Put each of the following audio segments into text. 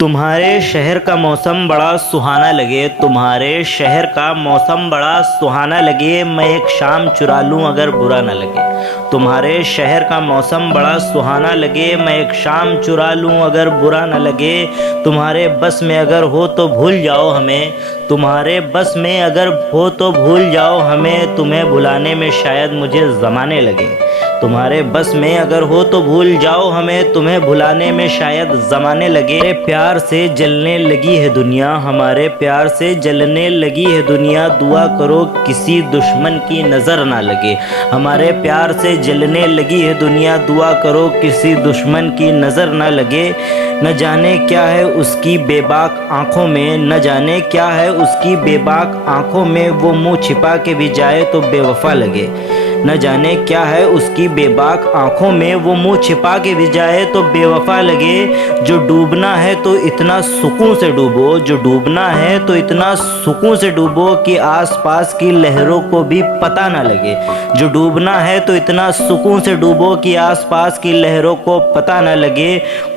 तुम्हारे शहर का मौसम बड़ा सुहाना लगे, तुम्हारे शहर का मौसम बड़ा सुहाना लगे, मैं एक शाम चुरा लूँ अगर बुरा न लगे। तुम्हारे शहर का मौसम बड़ा सुहाना लगे, मैं एक शाम चुरा लूँ अगर बुरा न लगे। तुम्हारे बस में अगर हो तो भूल जाओ हमें, तुम्हारे बस में अगर हो तो भूल जाओ हमें, तुम्हें भुलाने में शायद मुझे ज़माने लगे। तुम्हारे बस में अगर हो तो भूल जाओ हमें, तुम्हें भुलाने में शायद ज़माने लगे। हमारे प्यार से जलने लगी है दुनिया, हमारे प्यार से जलने लगी है दुनिया, दुआ करो किसी दुश्मन की नज़र ना लगे। हमारे प्यार से जलने लगी है दुनिया, दुआ करो किसी दुश्मन की नज़र ना लगे। न जाने क्या है उसकी बेबाक आँखों में, न जाने क्या है उसकी बेबाक आँखों में, वो मुँह छिपा के भी जाए तो बेवफा लगे। न जाने क्या है उसकी बेबाक आँखों में, वो मुंह छिपा के भी जाए तो बेवफा लगे। जो डूबना है तो इतना सुकून से डूबो, जो डूबना है तो इतना सुकून से डूबो कि आसपास की लहरों को भी पता ना लगे। जो डूबना है तो इतना सुकून से डूबो कि आसपास की लहरों को पता ना लगे।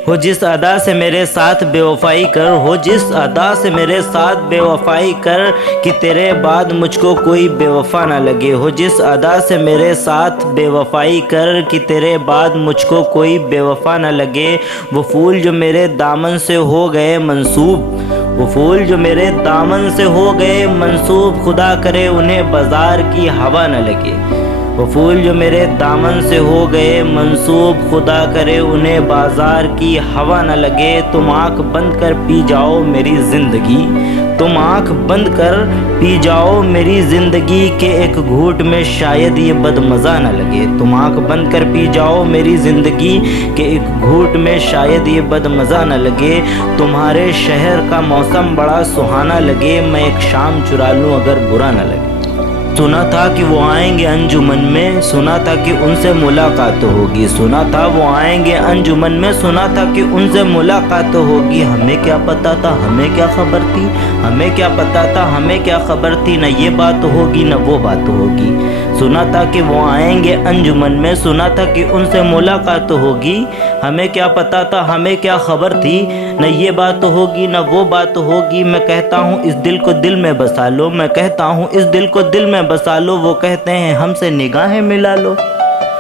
हो जिस अदा से मेरे साथ बेवफाई कर, हो जिस अदा से मेरे साथ बेवफाई कर, कि तेरे बाद मुझको कोई बेवफा ना लगे। हो जिस अदा से मेरे साथ बेवफाई कर, कि तेरे बाद मुझको कोई बेवफा ना लगे। वो फूल जो मेरे दामन से हो गए मंसूब, वो फूल जो मेरे दामन से हो गए मंसूब, खुदा करे उन्हें बाजार की हवा न लगे। वो फूल जो मेरे दामन से हो गए मंसूब, खुदा करे उन्हें बाजार की हवा न लगे। तुम आँख बंद कर पी जाओ मेरी ज़िंदगी, तुम आँख बंद कर पी जाओ मेरी ज़िंदगी, के एक घूंट में शायद ये बदमज़ा न लगे। तुम आँख बंद कर पी जाओ मेरी ज़िंदगी, के एक घूंट में शायद ये बदमज़ा न लगे। तुम्हारे शहर का मौसम बड़ा सुहाना लगे, मैं एक शाम चुरा लूँ अगर बुरा न लगे। सुना था कि वो आएंगे अंजुमन में, सुना था कि उनसे मुलाकात होगी, सुना था वो आएंगे अंजुमन में, सुना था कि उनसे मुलाकात होगी। हमें क्या पता था, हमें क्या खबर थी, हमें क्या पता था, हमें क्या खबर थी, न ये बात होगी न वो बात होगी। सुना था कि वो आएंगे अंजुमन में, सुना था कि उनसे मुलाकात होगी। हमें क्या पता था, हमें क्या खबर थी, न ये बात होगी न वो बात होगी। मैं कहता हूँ इस दिल को दिल में बसा लो, मैं कहता हूँ इस दिल को दिल में बसा लो, वो कहते हैं हमसे निगाहें मिला लो।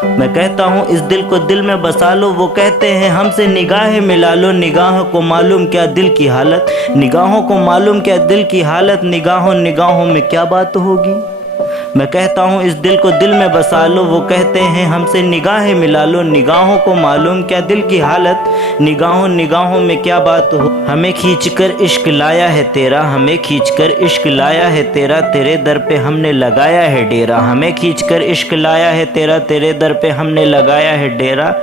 मैं कहता हूँ इस दिल को दिल में बसा लो, वो कहते हैं हमसे निगाहें मिला लो। निगाहों को मालूम क्या दिल की हालत, निगाहों को मालूम क्या दिल की हालत, निगाहों निगाहों में क्या बात होगी। मैं कहता हूँ इस दिल को दिल में बसा लो, वो कहते हैं हमसे निगाहें मिला लो। निगाहों को मालूम क्या दिल की हालत, निगाहों निगाहों में क्या बात हो। हमें खींचकर इश्क लाया है तेरा, हमें खींचकर इश्क लाया है तेरा, तेरे दर पे हमने लगाया है डेरा। हमें खींचकर इश्क लाया है तेरा, तेरे दर पे हमने लगाया है डेरा।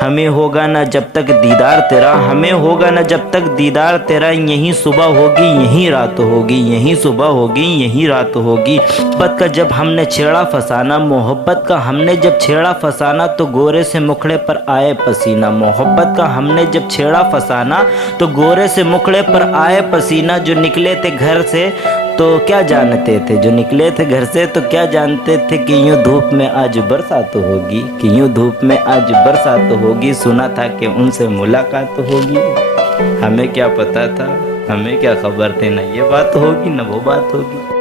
हमें होगा ना जब तक दीदार तेरा, हमें होगा ना जब तक दीदार तेरा, यहीं सुबह होगी यहीं रात होगी, यहीं सुबह होगी यहीं रात होगी। मोहब्बत का जब हमने छेड़ा फसाना, मोहब्बत का हमने जब छेड़ा फसाना, तो गोरे से मुखड़े पर आए पसीना। मोहब्बत का हमने जब छेड़ा फसाना, तो गोरे से मुखड़े पर आए पसीना। जो निकले थे घर से तो क्या जानते थे, जो निकले थे घर से तो क्या जानते थे, कि यूँ धूप में आज बरसात होगी, कि यूँ धूप में आज बरसात होगी। सुना था कि उनसे मुलाकात होगी, हमें क्या पता था, हमें क्या खबर थी, न ये बात होगी न वो बात होगी।